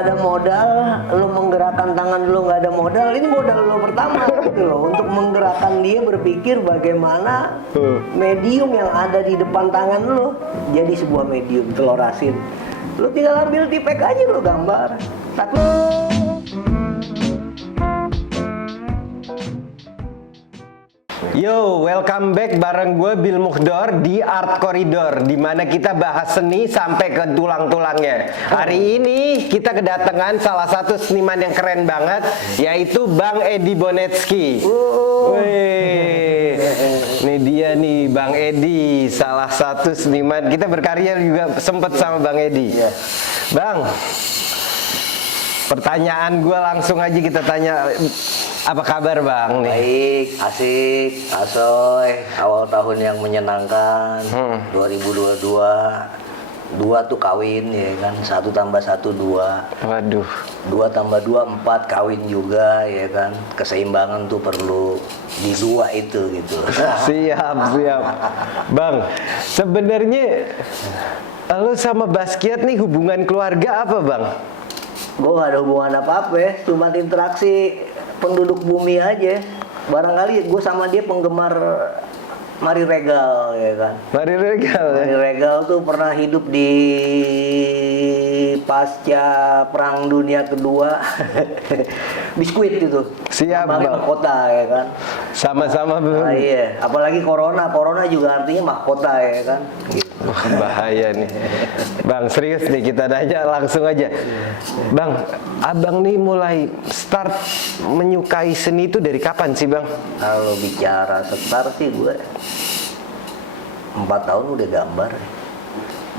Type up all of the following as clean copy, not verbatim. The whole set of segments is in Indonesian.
nggak ada modal, lo menggerakkan tangan lo nggak ada modal, ini modal lo pertama gitu loh, untuk menggerakkan dia berpikir bagaimana medium yang ada di depan tangan lo jadi sebuah medium telur asin. Lo tinggal ambil tipek aja lo gambar. Satu. Yo, welcome back bareng gue Bill Mukhdor di Art Corridor, di mana kita bahas seni sampai ke tulang-tulangnya. Hari ini kita kedatangan salah satu seniman yang keren banget, yaitu Bang Edi Bonetsky. Wih, ini dia nih Bang Edi, salah satu seniman. Kita berkarya juga sempet sama Bang Edi. Bang, pertanyaan gue langsung aja kita tanya. Apa kabar Bang nih? Baik, asik, asoy, awal tahun yang menyenangkan, 2022, 2 tuh kawin ya kan, 1 tambah 1 2. Waduh. 2 tambah 2 4 kawin juga ya kan, keseimbangan tuh perlu di 2 itu gitu. Siap. Bang, sebenarnya lo sama Basquiat nih hubungan keluarga apa Bang? Gue gak ada hubungan apa-apa ya, cuma interaksi penduduk bumi aja. Barangkali gue sama dia penggemar Mari Regal ya kan. Mari Regal ya? Mari Regal tuh pernah hidup di pasca Perang Dunia Kedua. Biskuit itu. Siap Bang. Mahkota ya kan. Sama-sama Nah, iya, apalagi corona juga artinya mahkota ya kan. Gitu. Wah, bahaya nih. Bang, serius nih kita nanya langsung aja. Bang, abang nih mulai start menyukai seni itu dari kapan sih Bang? Kalau bicara start sih gue 4 tahun udah gambar.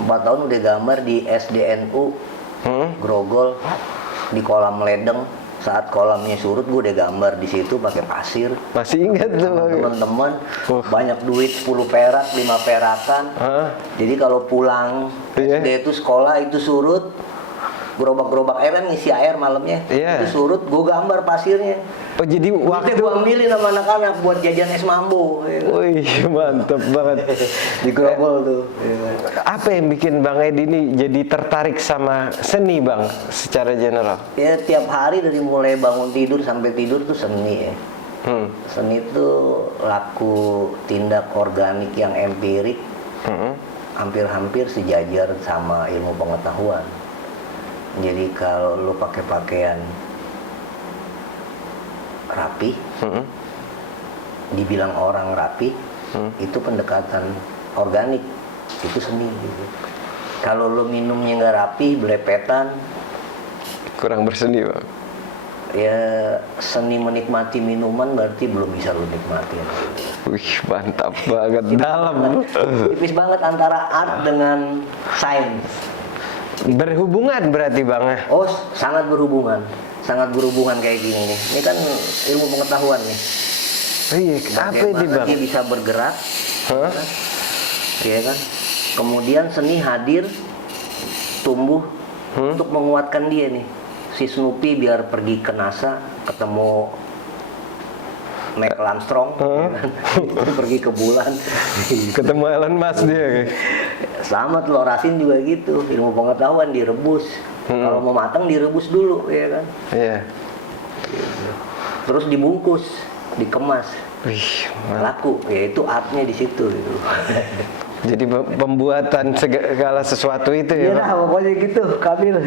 4 tahun udah gambar di SDNU Grogol, di kolam ledeng. Saat kolamnya surut gue udah gambar di situ pakai pasir. Masih ingat tuh teman-teman, banyak duit 10 perak, 5 perakan. Jadi kalau pulang SD itu sekolah itu surut, gerobak-gerobak air kan ngisi air malamnya. Itu surut, gue gambar pasirnya. Oh, jadi waktu gue ambilin sama anak-anak buat jajan es mambo. Wih, mantep banget. Di Grogol tuh. Apa yang bikin Bang Edi ini jadi tertarik sama seni Bang secara general? Ya tiap hari dari mulai bangun tidur sampai tidur tuh seni ya. Seni itu laku tindak organik yang empirik, hampir-hampir sejajar sama ilmu pengetahuan. Jadi kalau lu pakai pakaian rapi, dibilang orang rapi, itu pendekatan organik, itu seni gitu. Kalau lu minumnya nggak rapi, belepetan, kurang berseni Bang. Ya seni menikmati minuman berarti belum bisa lu nikmatin. Wih, mantap banget. Dalam. Tipis banget antara art dengan sains. Berhubungan berarti Bang? Oh, sangat berhubungan kayak gini nih. Ini kan ilmu pengetahuan nih. Iya, apa ini Bang? Dia bisa bergerak, ya kan? Kemudian seni hadir, tumbuh untuk menguatkan dia nih. Si Snoopy biar pergi ke NASA, ketemu Michael Armstrong, ya kan? Pergi ke bulan, ketemu Elon Musk dia. Sama telur asin juga gitu, ilmu pengetahuan direbus. Kalau mau matang direbus dulu, ya kan? Iya. Terus dibungkus, dikemas, laku. Ya itu artnya di situ gitu. Jadi pembuatan segala sesuatu itu ya Bang? Pokoknya gitu, Kamil.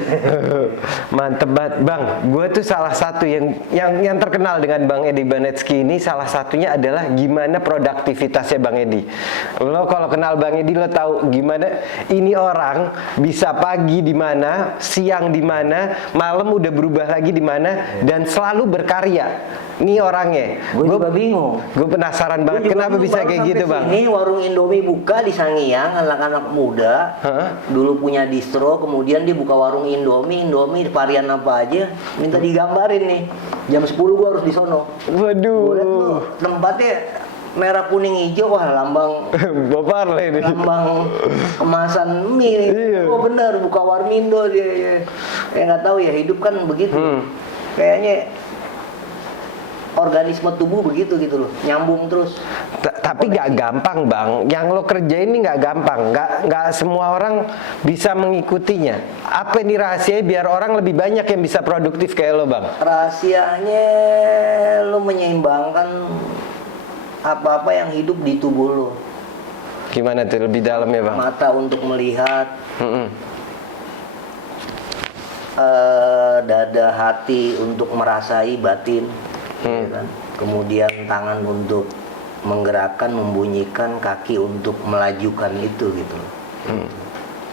Mantep banget Bang. Gue tuh salah satu yang terkenal dengan Bang Edi Bonetsky ini, salah satunya adalah gimana produktivitasnya Bang Edi. Lo kalau kenal Bang Edi lo tahu gimana ini orang bisa pagi di mana, siang di mana, malam udah berubah lagi di mana, dan selalu berkarya. Ini orangnya. Gue juga bingung. Gue penasaran banget kenapa bisa kayak gitu Bang. Ini warung Indomie buka di Sangiang, anak-anak muda dulu punya distro, kemudian dia buka warung Indomie varian apa aja, minta digambarin nih. Jam 10 gua harus di sono. Waduh. Gua liat tuh tempatnya merah kuning hijau, wah lambang Bopar lah ini. Lambang kemasan mie. Iya. Oh benar, buka warmindo dia. Ya nggak tahu ya, hidup kan begitu. Kayaknya organisme tubuh begitu gitu loh, nyambung terus. Tapi nggak gampang bang, yang lo kerjain ini nggak gampang, nggak semua orang bisa mengikutinya. Apa ini rahasianya biar orang lebih banyak yang bisa produktif kayak lo bang? Rahasianya lo menyeimbangkan apa-apa yang hidup di tubuh lo. Gimana tuh lebih dalam ya bang? Mata untuk melihat, dada hati untuk merasai batin, ya kan? Kemudian tangan untuk menggerakkan, membunyikan, kaki untuk melajukan itu gitu.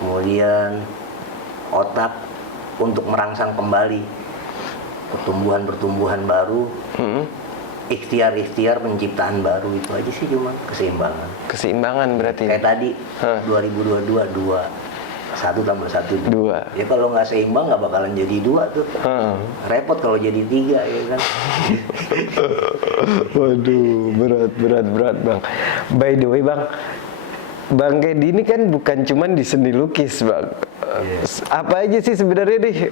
Kemudian otak untuk merangsang kembali pertumbuhan-pertumbuhan baru, ikhtiar-ikhtiar penciptaan baru. Itu aja sih, cuma keseimbangan. Keseimbangan berarti. Kayak tadi 2022 2 1 tambah 1 2. Ya kalau nggak seimbang nggak bakalan jadi 2 tuh. Repot kalau jadi 3 ya kan. Waduh, berat bang. By the way bang, Bang Edi ini kan bukan cuman di seni lukis bang. Apa aja sih sebenarnya nih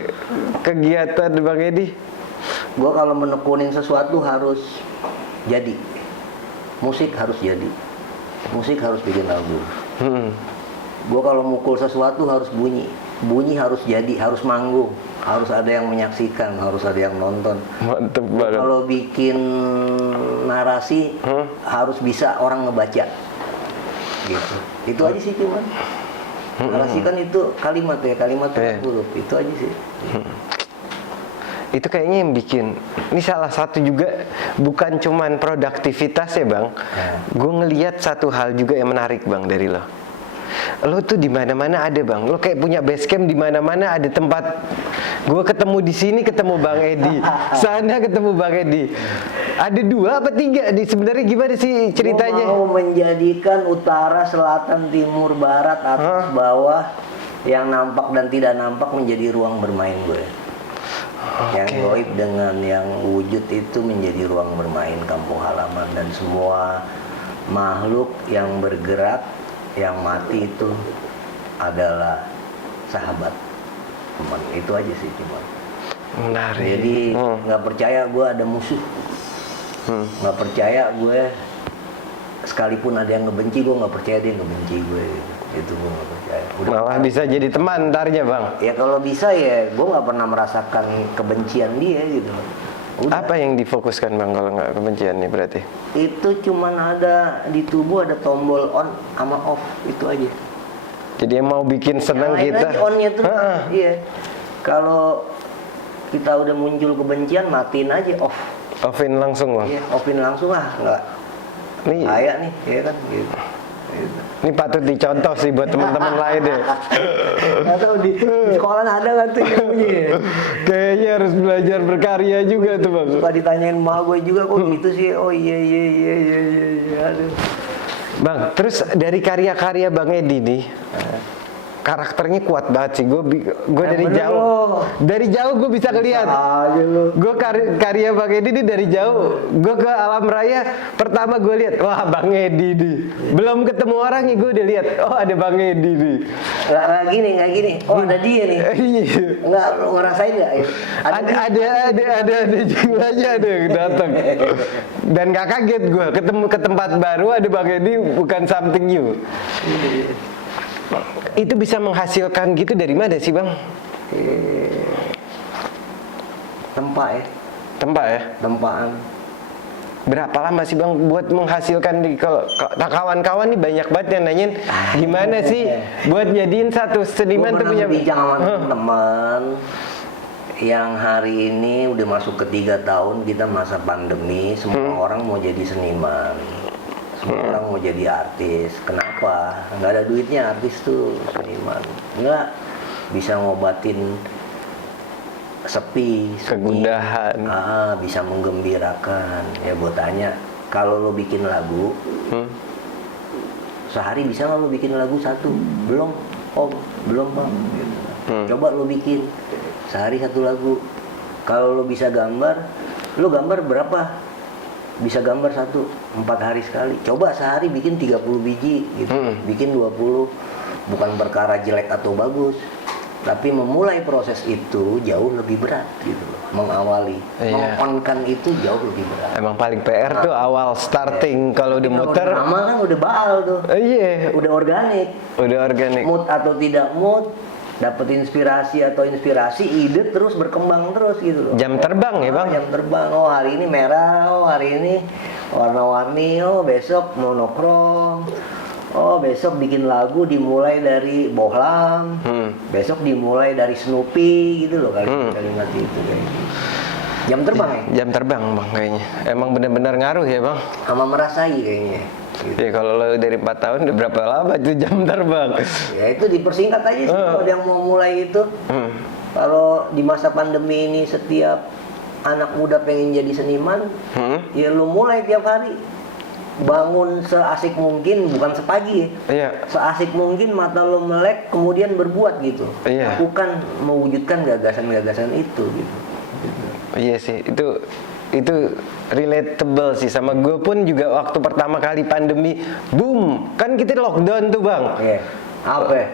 kegiatan Bang Edi? Gua kalau menekunin sesuatu harus jadi. Musik harus jadi. Musik harus bikin lagu. Gua kalau mukul sesuatu harus bunyi. Bunyi harus jadi, harus manggung, harus ada yang menyaksikan, harus ada yang nonton. Mantep banget. Kalau bikin narasi harus bisa orang ngebaca. Gitu. Itu aja sih cuman. Narasi kan itu kalimat ya, kalimat huruf. Itu aja sih. Itu kayaknya yang bikin ini salah satu juga, bukan cuman produktivitas ya bang. Gue ngelihat satu hal juga yang menarik bang dari lo. Lo tuh di mana-mana ada bang. Lo kayak punya base camp, di mana-mana ada tempat. Gue ketemu di sini ketemu Bang Edi, sana ketemu Bang Edi. Ada 2 apa 3 nih sebenarnya, gimana sih ceritanya? Gua mau menjadikan utara, selatan, timur, barat, atas, bawah, yang nampak dan tidak nampak menjadi ruang bermain gue. Yang goib dengan yang wujud itu menjadi ruang bermain kampung halaman, dan semua makhluk yang bergerak, yang mati itu adalah sahabat, teman. Itu aja sih cuma. Menarik. Jadi nggak percaya gue ada musuh, nggak percaya gue sekalipun ada yang ngebenci, gue nggak percaya dia ngebenci gue. Itu gue nggak percaya. Malah bisa jadi teman ntarnya bang. Ya kalau bisa ya, gue nggak pernah merasakan kebencian dia gitu. Udah. Apa yang difokuskan bang kalau nggak kebencian nih berarti? Itu cuman ada di tubuh, ada tombol on sama off, itu aja. Jadi yang mau bikin senang yang lain kita. aja onnya tuh. Iya. Kalau kita udah muncul kebencian, matiin aja, off. Offin langsung bang. Iya, offin langsung lah, nggak. Nih, Kayak nih, ya kan gitu. ini patut dicontoh sih buat teman-teman lain deh. Nggak tahu di sekolah ada nggak tuh yang punya? Kayaknya harus belajar berkarya juga tuh bang. Suka ditanyain emak gue juga, kok gitu sih? Oh iya. Aduh. Bang, terus dari karya-karya Bang Edi nih, karakternya kuat banget sih. Gue dari bener jauh, loh. dari jauh gue bisa ngeliat. Gue karya Bang Edi nih dari jauh. Gue ke alam raya, pertama gue lihat, wah Bang Edi nih. Belum ketemu orang nih gue udah lihat, oh ada Bang Edi nih. Nggak gini. Oh ada dia nih. Iya. Nggak ngerasain nggak? Ada jiwanya ada yang datang. Dan gak kaget gue ketemu ke tempat baru ada Bang Edi, bukan something new. Itu bisa menghasilkan gitu dari mana sih bang? Tempat ya. Tempat ya? Tempaan. Berapa lama sih bang buat menghasilkan kawan-kawan nih banyak banget yang nanyain gimana sih buat jadiin satu seniman tuh punya bincang sama teman yang hari ini udah masuk ke 3 tahun kita masa pandemi, semua orang mau jadi seniman, semua orang mau jadi artis. Kenapa? Nggak ada duitnya artis tuh seniman, nggak bisa ngobatin sepi, sunyi, kegundahan. bisa menggembirakan. Ya gue tanya, kalau lo bikin lagu sehari bisa nggak lo bikin lagu 1? Belum, om, belum bang. Gitu. Coba lo bikin sehari 1 lagu. Kalau lo bisa gambar, lo gambar berapa? Bisa gambar 1, 4 hari sekali. Coba sehari bikin 30 biji gitu. Bikin 20. Bukan perkara jelek atau bagus, Tapi memulai proses itu jauh lebih berat gitu loh. Mengawali, Iya. meng-on-kan itu jauh lebih berat. Emang paling PR tuh awal starting kalau udah Kalau muter. udah lama kan udah baal tuh. Iya, Udah organik. udah organik. Mood atau tidak mood, dapat inspirasi atau inspirasi, ide terus berkembang terus gitu loh. Jam terbang ya, Bang? Jam terbang. Oh, hari ini merah, oh hari ini warna-warni, oh besok monokrom. Oh, besok bikin lagu dimulai dari Bohlam. Besok dimulai dari Snoopy gitu loh kalimat itu kayak. Jam terbang ya? Jam terbang, Bang, kayaknya. Emang benar-benar ngaruh ya, Bang? Sama merasai kayaknya. Gitu. Ya kalau lo dari 4 tahun udah berapa lama itu jam terbang? Ya itu dipersingkat aja sih kalau yang mau mulai itu. Kalau di masa pandemi ini setiap anak muda pengen jadi seniman, ya lu mulai tiap hari. Bangun seasik mungkin, bukan sepagi ya. Iya. Seasik mungkin mata lo melek, kemudian berbuat gitu. Iya. Lakukan, mewujudkan gagasan-gagasan itu gitu. Iya sih, itu relatable sih sama gue pun juga waktu pertama kali pandemi, boom, kan kita lockdown tuh, Bang. Oke. Apa ya?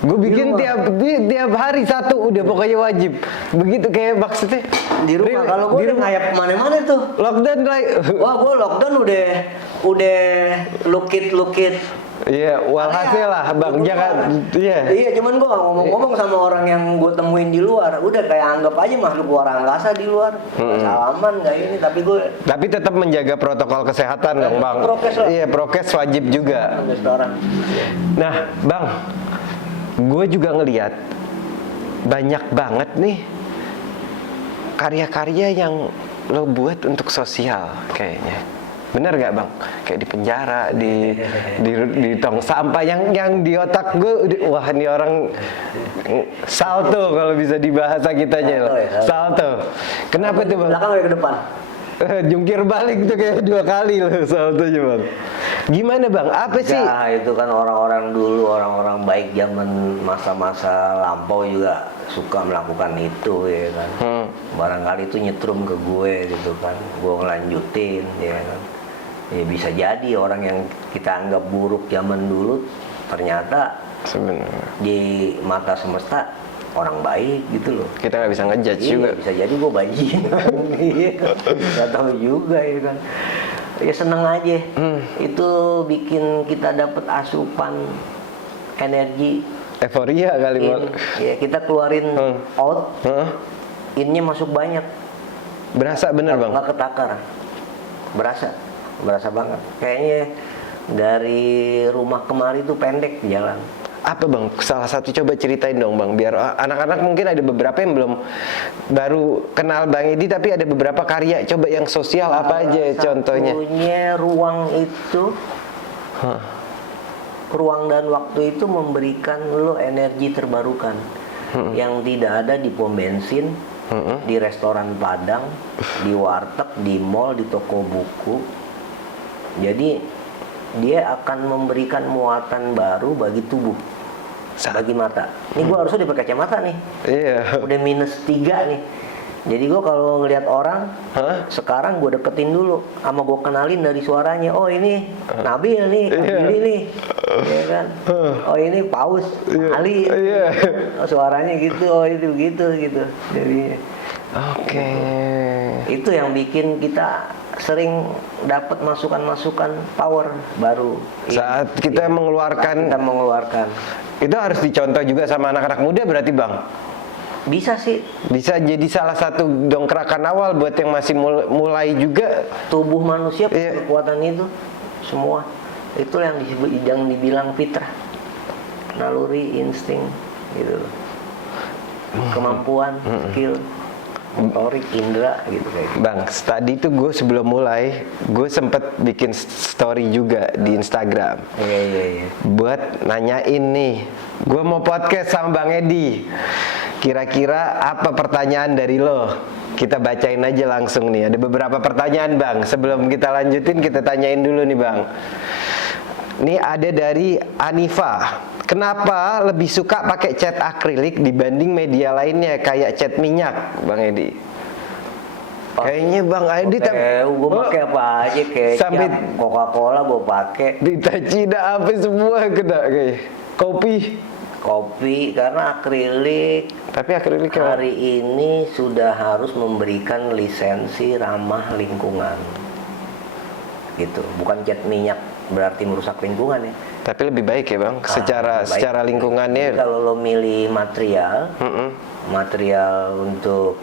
Gue bikin Di tiap hari satu udah pokoknya wajib. Begitu kayak maksudnya Di rumah, kalau gue udah ngayap kemana-mana tuh. lockdown like. Wah, gue lockdown udah lukit. Iya, walhasil lah, Bang. Jangan, iya. Iya, cuman gue ngomong-ngomong sama orang yang gue temuin di luar, udah kayak anggap aja makhluk luar angkasa di luar. Salaman nggak ini, tapi gue Tapi tetap menjaga protokol kesehatan dong, Bang. prokes lah. Iya, prokes wajib juga. sampai sekarang. Nah, Bang, gue juga ngelihat banyak banget nih karya-karya yang lo buat untuk sosial kayaknya. Bener gak, Bang? Kayak di penjara, di tong sampah yang di otak gue, wah ini orang salto kalau bisa di bahasa kitanya loh. Salto. Kenapa tuh, Bang? Belakang ke depan. Jungkir balik tuh kayak 2 kali loh saltonya, Bang. Gimana, Bang? Apa sih? Ya, itu kan orang-orang dulu, orang-orang baik zaman masa-masa lampau juga suka melakukan itu ya kan. Barangkali itu nyetrum ke gue gitu kan. Gue ngelanjutin ya kan. Ya bisa jadi orang yang kita anggap buruk zaman dulu ternyata Sebenarnya di mata semesta orang baik gitu loh. kita nggak bisa ngejudge Iya, juga. bisa jadi gue bajingan. Iya, nggak tahu juga ya kan. Ya seneng aja. Itu bikin kita dapat asupan energi Euforia kali, Bang. ya kita keluarin out, Hah? innya masuk banyak, Berasa bener, Bang? nggak ketakar, berasa banget. Kayaknya dari rumah kemari tuh pendek jalan. Apa, Bang? Salah satu coba ceritain dong, Bang, biar anak-anak mungkin ada beberapa yang belum baru kenal Bang Edi tapi ada beberapa karya. Coba yang sosial apa aja contohnya? Satunya ruang itu, ruang dan waktu itu memberikan lo energi terbarukan yang tidak ada di pom bensin, di restoran Padang, di warteg, di mall, di toko buku. Jadi dia akan memberikan muatan baru bagi tubuh, bagi mata. Ini gue harusnya udah pakai kacamata nih, Iya. udah -3 nih. Jadi gue kalau ngelihat orang, sekarang gue deketin dulu, sama gue kenalin dari suaranya. Oh ini Nabil nih, Kabili nih, ya kan? Oh ini Paus, Ali, oh, suaranya gitu, oh itu gitu. Jadi Oke. itu yang bikin kita sering dapat masukan-masukan power baru. Saat kita mengeluarkan, Kita mengeluarkan. itu harus dicontoh juga sama anak-anak muda berarti, Bang? Bisa sih, Bisa jadi salah satu dongkrakan awal buat yang masih mulai juga. tubuh manusia punya Iya. kekuatan itu semua. Itu yang dibilang fitrah, naluri, insting, gitu. Kemampuan, skill, motorik, indera, gitu kayak. Bang, tadi tuh gue sebelum mulai, gue sempet bikin story juga di Instagram. Iya. Buat nanyain nih, gue mau podcast sama Bang Edi. Kira-kira apa pertanyaan dari lo? Kita bacain aja langsung nih. Ada beberapa pertanyaan, Bang. Sebelum kita lanjutin, kita tanyain dulu nih, Bang. Ini ada dari Anifa. Kenapa lebih suka pakai cat akrilik dibanding media lainnya kayak cat minyak, Bang Edi? Kayaknya Bang Edi Gue pakai apa aja, kayak sampai Coca-Cola gue pakai. ditacina apa semua kena kayak kopi. kopi karena akrilik Tapi akrilik hari ini sudah harus memberikan lisensi ramah lingkungan. Gitu. Bukan cat minyak berarti merusak lingkungan ya. tapi lebih baik ya bang, Lebih baik. secara lingkungannya. Jadi kalau lo milih material untuk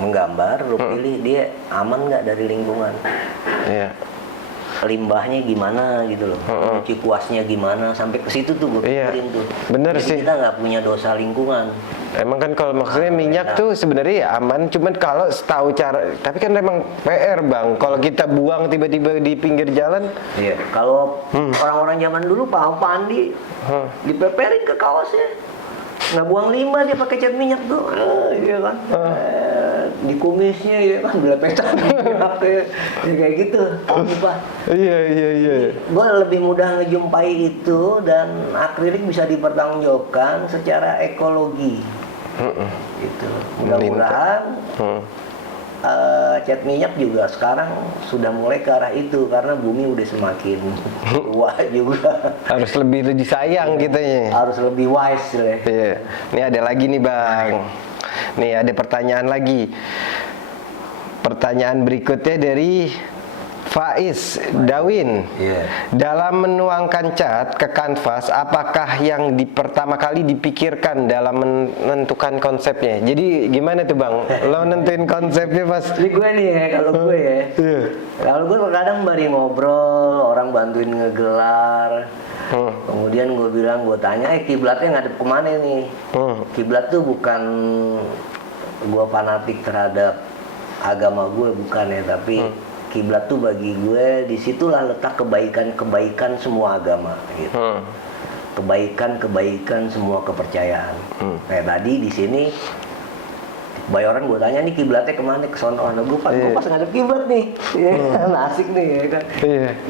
menggambar, lo pilih dia aman nggak dari lingkungan. Iya. Limbahnya gimana gitu loh, cuci kuasnya gimana, sampai ke situ tuh gue Iya. pikirin tuh. Bener Jadi sih. kita nggak punya dosa lingkungan. Emang kan kalau maksudnya minyak tuh sebenarnya ya aman, cuman kalau tahu cara, tapi kan memang PR bang. Kalau kita buang tiba-tiba di pinggir jalan, Iya. Kalau orang-orang zaman dulu Pak Andi dipeperin ke kaosnya, nggak buang limbah dia pakai cat minyak tuh, iya kan. Di kumisnya ya kan belepetan minyak ya kayak gitu. Pak. iya. Gue lebih mudah ngejumpai itu dan akrilik bisa dipertanggungjawabkan secara ekologi. Gitu. Mudah-mudahan cat minyak juga sekarang sudah mulai ke arah itu karena bumi udah semakin tua juga. Harus lebih disayang gitu ya. Harus lebih wise lah. Iya. Ini ada lagi nih bang. Nih ada pertanyaan lagi. Pertanyaan berikutnya dari Faiz Dawin. Iya. Dalam menuangkan cat ke kanvas, apakah yang pertama kali dipikirkan dalam menentukan konsepnya? Jadi gimana tuh bang? Lo nentuin konsepnya pas? Jadi gue nih ya, kalau gue ya, Iya. kalau gue terkadang bari ngobrol, orang bantuin ngegelar. Kemudian gue bilang, gue tanya, kiblatnya ngadep kemana nih? Kiblat tuh bukan gue fanatik terhadap agama gue, bukan ya, tapi kiblat tuh bagi gue disitulah letak kebaikan semua agama gitu. Kebaikan semua kepercayaan. Kayak tadi di sini Bayoran gue tanya nih kiblatnya kemana, ke sono. Gue pas ngadep kiblat nih, asik nih ya kan.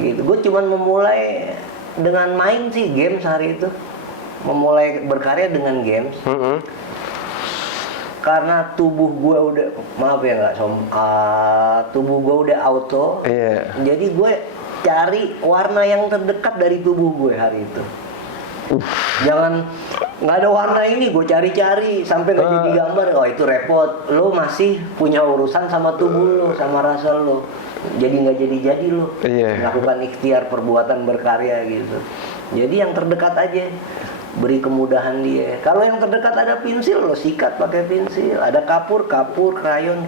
Gitu. Gue cuman memulai dengan main sih games hari itu, memulai berkarya dengan games. Karena tubuh gue udah, maaf ya nggak tubuh gue udah auto, jadi gue cari warna yang terdekat dari tubuh gue hari itu. Jangan nggak ada warna ini gue cari-cari sampai nggak jadi gambar, oh itu repot. Lo masih punya urusan sama tubuh lo, sama rasa lo, jadi nggak jadi lo melakukan ikhtiar perbuatan berkarya gitu. Jadi yang terdekat aja, beri kemudahan dia. Kalau yang terdekat ada pensil, lo sikat pakai pensil. Ada kapur, krayon.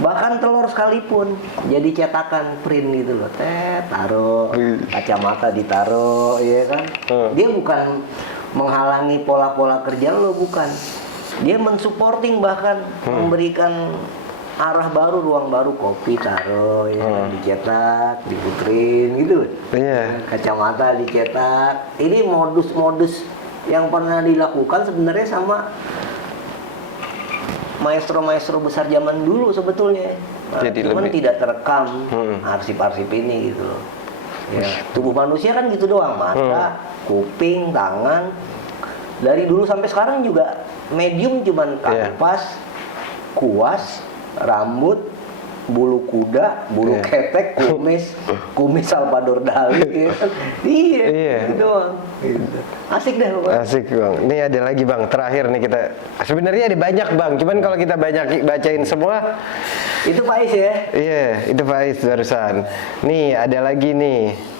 Bahkan telur sekalipun jadi cetakan print gitu loh. Taruh, kacamata ditaruh, ya kan. Dia bukan menghalangi pola-pola kerja lo, bukan. Dia mensupporting, bahkan memberikan arah baru, ruang baru. Kopi taruh, ya kan, dicetak, diputerin gitu. Kacamata dicetak. Ini modus-modus yang pernah dilakukan sebenarnya sama maestro-maestro besar zaman dulu sebetulnya. Cuman tidak terekam arsip-arsip ini gitu loh. Ya, tubuh manusia kan gitu doang, mata, kuping, tangan. Dari dulu sampai sekarang juga medium cuman kanvas, kuas, rambut, bulu kuda, bulu ketek, kumis Salvador Dali, ya kan? Iya, gitu doang. Gitu. Asik deh pokoknya. Asik bang. Ini ada lagi bang, terakhir nih kita. Sebenarnya ada banyak bang, cuman kalau kita banyak bacain semua. Itu Faiz ya? Iya, itu Faiz barusan. Nih ada lagi nih.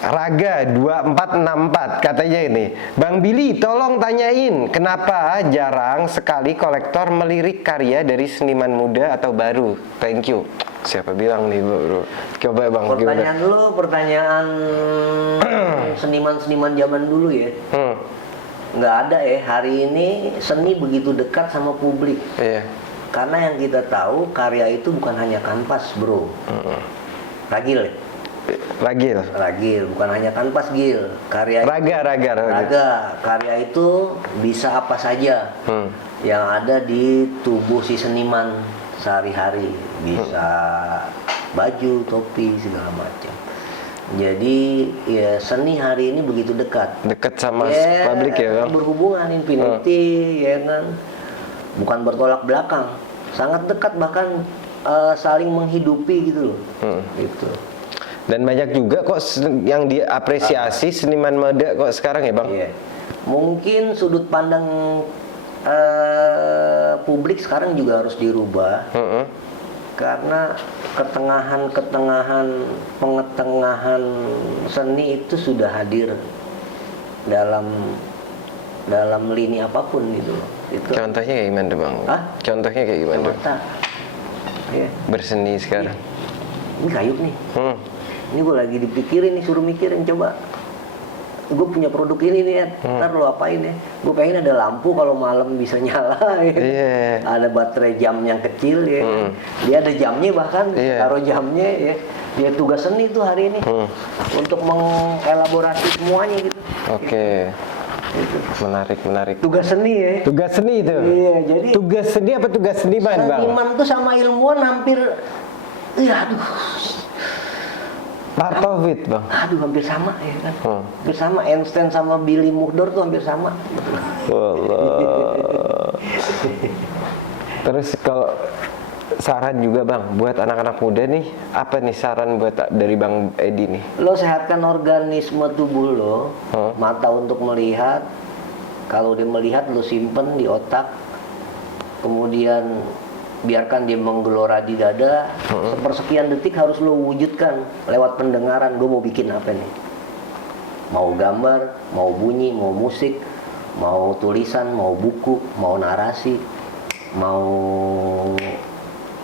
Raga 2464 katanya ini, Bang Billy tolong tanyain kenapa jarang sekali kolektor melirik karya dari seniman muda atau baru. Thank you. Siapa bilang nih bro? Coba bang. Pertanyaan dulu, pertanyaan seniman-seniman zaman dulu ya. Nggak ada ya, hari ini seni begitu dekat sama publik. Karena yang kita tahu karya itu bukan hanya kanvas bro. Ragil ya? Ragil, bukan hanya kanvas Gil. Karya raga. Karya itu bisa apa saja yang ada di tubuh si seniman sehari-hari. Bisa baju, topi, segala macam. Jadi ya seni hari ini begitu dekat sama publik ya bang. Berhubungan infinity ya kan. Bukan bertolak belakang, sangat dekat, bahkan saling menghidupi gitu loh. Gitu. Dan banyak juga kok yang diapresiasi seniman muda kok sekarang ya bang. Mungkin sudut pandang publik sekarang juga harus dirubah. Karena pengetengahan seni itu sudah hadir dalam lini apapun gitu loh. Itu. Contohnya kayak gimana Bang? Hah? Contohnya kayak gimana? Mata. Ya. Berseni sekarang. Ini kayu nih. Ini gue lagi dipikirin nih, suruh mikirin coba. Gue punya produk ini nih ya, ntar lo apain ya? Gue pengen ada lampu kalau malam bisa nyala ya. Iya. Ada baterai jam yang kecil ya. Dia ada jamnya bahkan, taruh jamnya ya. Dia tugas seni tuh hari ini untuk mengelaborasi semuanya gitu. Oke. Gitu. Menarik. Tugas seni ya. Tugas seni itu. Iya, jadi tugas seni apa tugas seniman, Bang? seniman tuh sama ilmuwan hampir, ya aduh. Part of it, Bang. Aduh, hampir sama ya kan. Hampir sama. Einstein sama Billy Murdoch tuh hampir sama. Allah. Terus kalau saran juga Bang, buat anak-anak muda nih, apa nih saran buat dari Bang Edi nih? Lo sehatkan organisme tubuh lo, mata untuk melihat. Kalau dia melihat, lo simpen di otak. Kemudian biarkan dia menggelora di dada. Sepersekian detik harus lo wujudkan lewat pendengaran. Gue mau bikin apa nih? Mau gambar, mau bunyi, mau musik, mau tulisan, mau buku, mau narasi, mau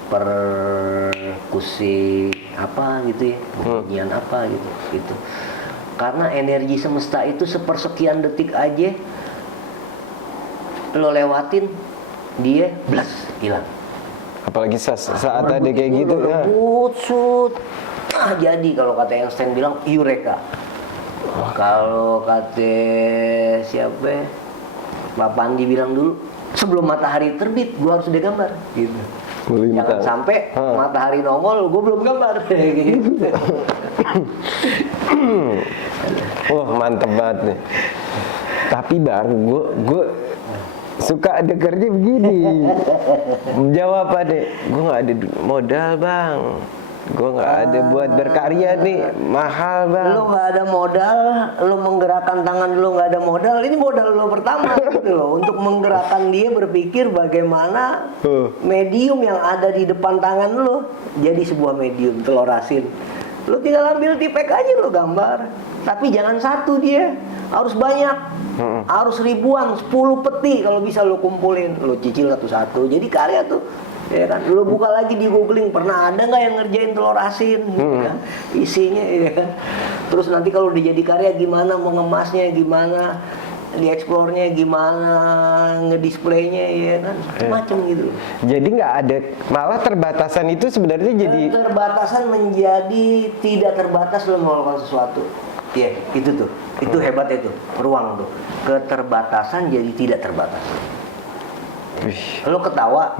perkusi apa gitu ya, bunyian apa gitu. Karena energi semesta itu sepersekian detik aja lo lewatin, dia blas hilang. Apalagi saat ada kayak gitu ya. Jadi kalau kata Einstein bilang eureka. Kalau kata siapa ya? Pak Pandi bilang dulu, sebelum matahari terbit gua harus udah gambar gitu. Jangan sampai matahari nongol gua belum gambar gitu. Wah, mantep banget nih. Tapi Bang, gue suka dengernya begini. Jawabannya, gue nggak ada modal Bang. Gue nggak ada buat berkarya nih, mahal Bang. Lo nggak ada modal, lo menggerakkan tangan lo nggak ada modal. Ini modal lo pertama gitu loh, untuk menggerakkan dia berpikir bagaimana medium yang ada di depan tangan lo jadi sebuah medium telur asin. Lo tinggal ambil tipek aja lo gambar. Tapi jangan satu dia, harus banyak. Harus ribuan, 10 peti kalau bisa lo kumpulin. Lo cicil satu-satu, jadi karya tuh. Ya kan, lo buka lagi di googling, pernah ada nggak yang ngerjain telur asin? Kan? Isinya ya kan. Terus nanti kalau udah jadi karya gimana, mau ngemasnya gimana, dieksplornya gimana, ngedisplaynya ya kan, macam gitu. Jadi nggak ada, malah terbatasan itu sebenarnya jadi Keterbatasan menjadi tidak terbatas lo melakukan sesuatu. Iya, itu tuh. Itu hebat itu, ruang tuh. Keterbatasan jadi tidak terbatas. Lo ketawa,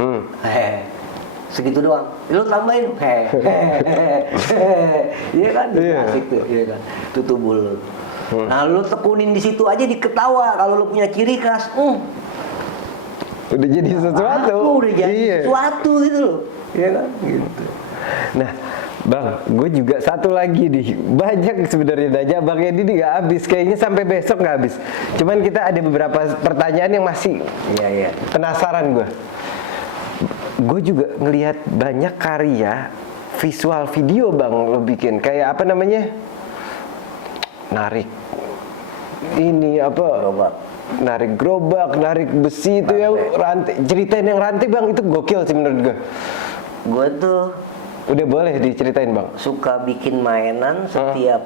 segitu doang. Lo tambahin, iya kan? Asik tuh, iya kan? Itu tubuh lo. Nah, lo tekunin di situ aja diketawa. Kalau lo punya ciri khas, udah jadi sesuatu. Udah jadi sesuatu gitu loh, iya kan? Gitu. Nah, Bang, gue juga satu lagi nih. Banyak sebenarnya nanya Bang Edi ini nggak habis. Kayaknya sampai besok nggak habis. Cuman kita ada beberapa pertanyaan yang masih penasaran gue. Gue juga ngelihat banyak karya visual video Bang lo bikin. Kayak apa namanya? Narik ini apa? Narik gerobak, narik besi itu yang rantai. Ceritain yang rantai Bang, itu gokil sih menurut gue. Gue tuh udah boleh diceritain Bang? Suka bikin mainan setiap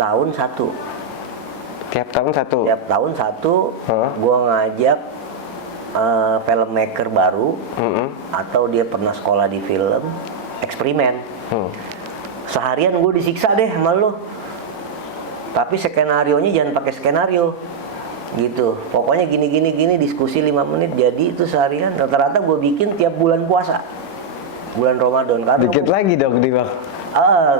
tahun satu. Tiap tahun satu? Tiap tahun satu, gue ngajak filmmaker baru, atau dia pernah sekolah di film, eksperimen. Seharian gue disiksa deh sama lo. Tapi skenarionya jangan pakai skenario. Gitu. Pokoknya gini, diskusi 5 menit. Jadi itu seharian, rata-rata gue bikin tiap bulan puasa. Bulan Ramadan. Karena dikit lagi dong di Bang.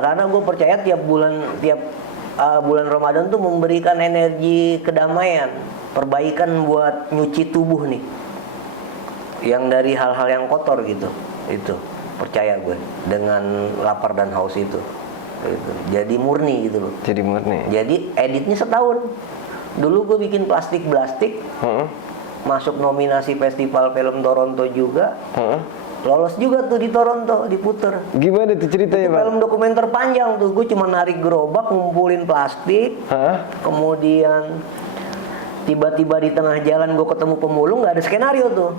Karena gue percaya tiap bulan Ramadan tuh memberikan energi kedamaian, perbaikan buat nyuci tubuh nih, yang dari hal-hal yang kotor gitu. Itu percaya gue dengan lapar dan haus itu. Gitu. Jadi murni gitu loh. Jadi murni. Jadi editnya setahun. Dulu gue bikin plastik, masuk nominasi Festival Film Toronto juga, lolos juga tuh di Toronto, diputer. Gimana tuh ceritanya, Bang? Film dokumenter panjang tuh, gue cuma narik gerobak, ngumpulin plastik, kemudian tiba-tiba di tengah jalan gue ketemu pemulung, nggak ada skenario tuh.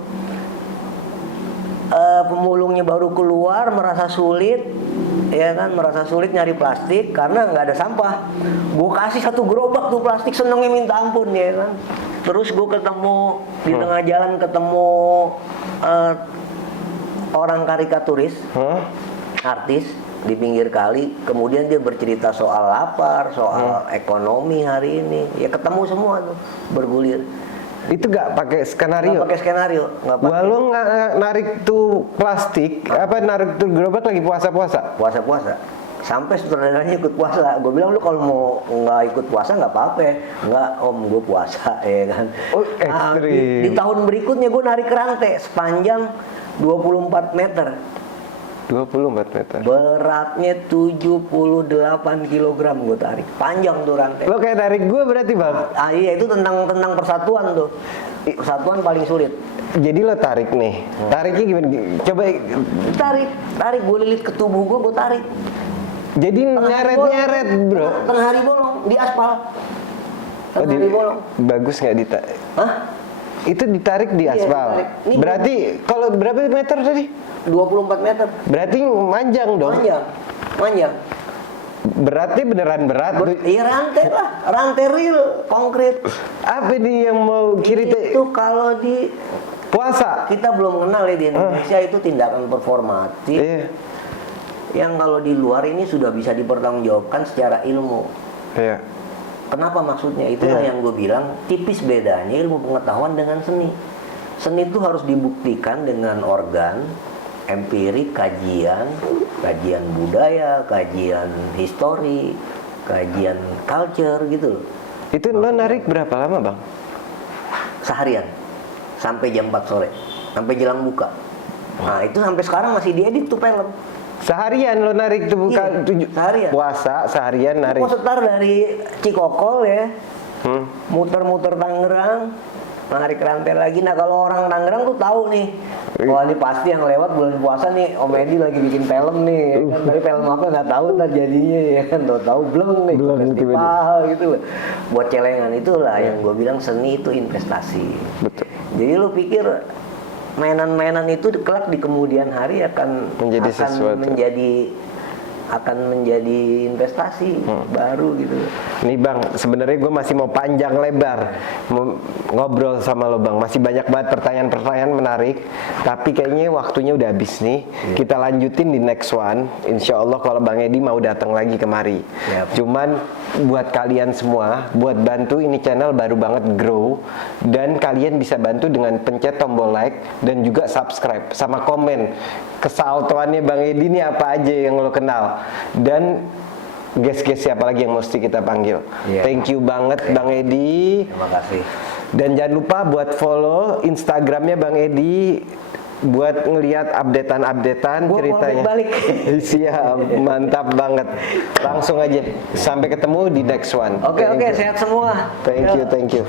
Pemulungnya baru keluar, merasa sulit, ya kan, merasa sulit nyari plastik karena nggak ada sampah. Gue kasih satu gerobak tuh plastik, senengnya minta ampun, ya kan. Terus gue ketemu di tengah jalan, ketemu orang karikaturis, artis di pinggir kali. Kemudian dia bercerita soal lapar, soal ekonomi hari ini. Ya ketemu semua tuh, bergulir. Itu nggak pakai skenario? Nggak pakai skenario, nggak pakai. Walau narik tuh plastik, narik tuh gerobak lagi puasa-puasa? Puasa-puasa. Sampai sutradaranya ikut puasa. Gue bilang, lu kalau mau nggak ikut puasa nggak apa-apa. Nggak, om, gue puasa, ya kan. Oh, ekstrim. Di tahun berikutnya gue narik rantai sepanjang 24 meter. 24 meter. Beratnya 78 kg gue tarik. Panjang tuh rantai. Lo kayak narik gue berarti, Bang? Iya, itu tentang persatuan tuh. Persatuan paling sulit. Jadi lo tarik nih. Tariknya gimana? Coba Tarik gue lilit ke tubuh gue tarik. jadi nyeret-nyeret, bro. Tengah hari bolong di aspal. Tengah hari bolong. Bagus nggak Hah? Itu ditarik di Iya, aspal. ditarik. Ini Berarti kalau berapa meter tadi? 24 meter. Berarti manjang dong. Manjang. Beratnya beneran berat. Iya, rantai lah, rantai real, konkret. Apa nih yang mau kiri Itu kalau di puasa? kita belum kenal ya di Indonesia itu tindakan performatif. Iya. Yang kalau di luar ini sudah bisa dipertanggungjawabkan secara ilmu. Iya. Kenapa maksudnya? Itulah yang gue bilang tipis bedanya ilmu pengetahuan dengan seni. Seni itu harus dibuktikan dengan organ, empirik, kajian budaya, kajian histori, kajian culture gitu loh. Itu lo narik berapa lama, Bang? Seharian, sampai jam 4 sore, sampai jelang buka. Nah itu sampai sekarang masih diedit tuh film. Seharian lo narik tuh buka seharian. puasa seharian narik. Mau setar dari Cikokol ya, muter-muter Tangerang, narik rantai lagi. Nah kalau orang Tangerang tuh tahu nih, wah ini pasti yang lewat bulan puasa nih, Om Edi lagi bikin film nih. Ya kan? Tapi film apa nggak tahu ntar jadinya ya kan, tahu belum nih festival gitu loh. Buat celengan itulah yang gue bilang seni itu investasi. Betul. Jadi lu pikir mainan-mainan itu kelak di kemudian hari akan menjadi investasi baru gitu. Nih Bang, sebenarnya gue masih mau panjang lebar ngobrol sama lo Bang. Masih banyak banget pertanyaan-pertanyaan menarik. Tapi kayaknya waktunya udah habis nih. Kita lanjutin di next one. Insya Allah kalau Bang Edi mau datang lagi kemari. Cuman buat kalian semua, buat bantu ini channel baru banget grow. Dan kalian bisa bantu dengan pencet tombol like dan juga subscribe sama komen. Kesaltoannya Bang Edi ini apa aja yang lo kenal, dan guest-guest siapa lagi yang mesti kita panggil. Thank you banget Bang Edi. Terima kasih. Dan jangan lupa buat follow Instagramnya Bang Edi buat ngelihat updatean ceritanya. Balik. Siap, mantap banget. Langsung aja. Sampai ketemu di next one. Oke, sehat semua. Thank you.